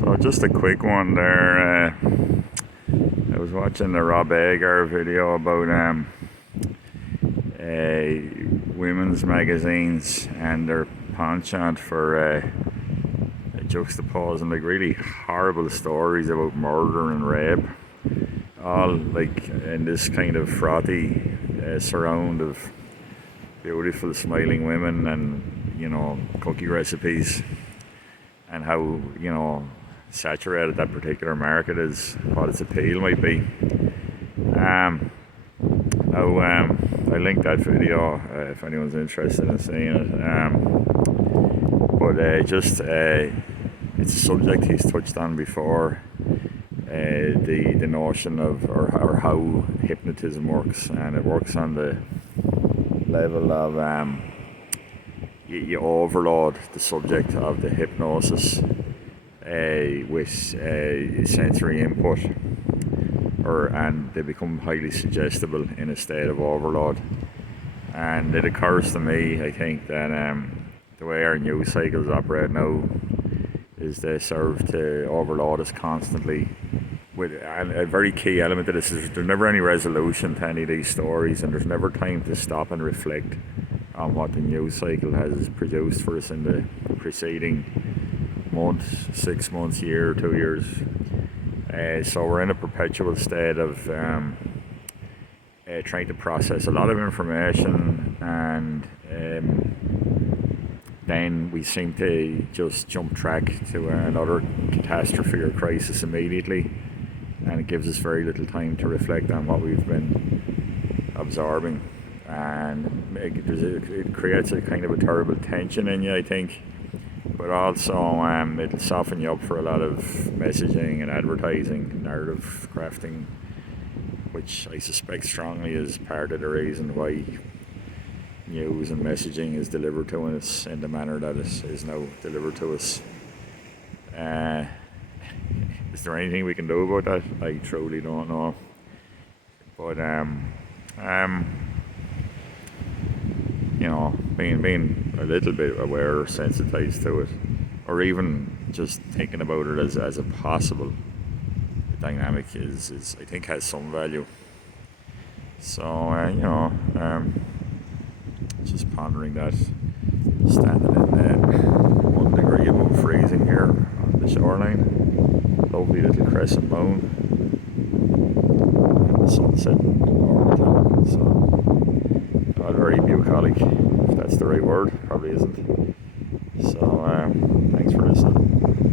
So just a quick one there. I was watching the Rob Ager video about women's magazines and their penchant for juxtaposing like really horrible stories about murder and rape, all like in this kind of frothy surround of beautiful smiling women and cookie recipes, and how saturated that particular market is, what its appeal might be. I linked that video if anyone's interested in seeing it. It's a subject he's touched on before. The notion of or how hypnotism works, and it works on the level of you overload the subject of the hypnosis with sensory input, and they become highly suggestible in a state of overload. And it occurs to me, I think, that the way our news cycles operate now is they serve to overload us constantly. And a very key element of this is there's never any resolution to any of these stories, and there's never time to stop and reflect on what the news cycle has produced for us in the preceding month, 6 months, year, 2 years. So we're in a perpetual state of trying to process a lot of information, and then we seem to just jump track to another catastrophe or crisis immediately, and it gives us very little time to reflect on what we've been absorbing, and it creates a kind of a terrible tension in you, I think. But also it'll soften you up for a lot of messaging and advertising, narrative crafting, which I suspect strongly is part of the reason why news and messaging is delivered to us in the manner that it is now delivered to us. Is there anything we can do about that? I truly don't know. But being a little bit aware or sensitized to it, or even just thinking about it as a possible dynamic is I think has some value. So just pondering that, standing in 1 degree above freezing here on the shoreline, lovely little crescent moon, and the sun setting over the top. So not very bucolic, if that's the right word, probably isn't.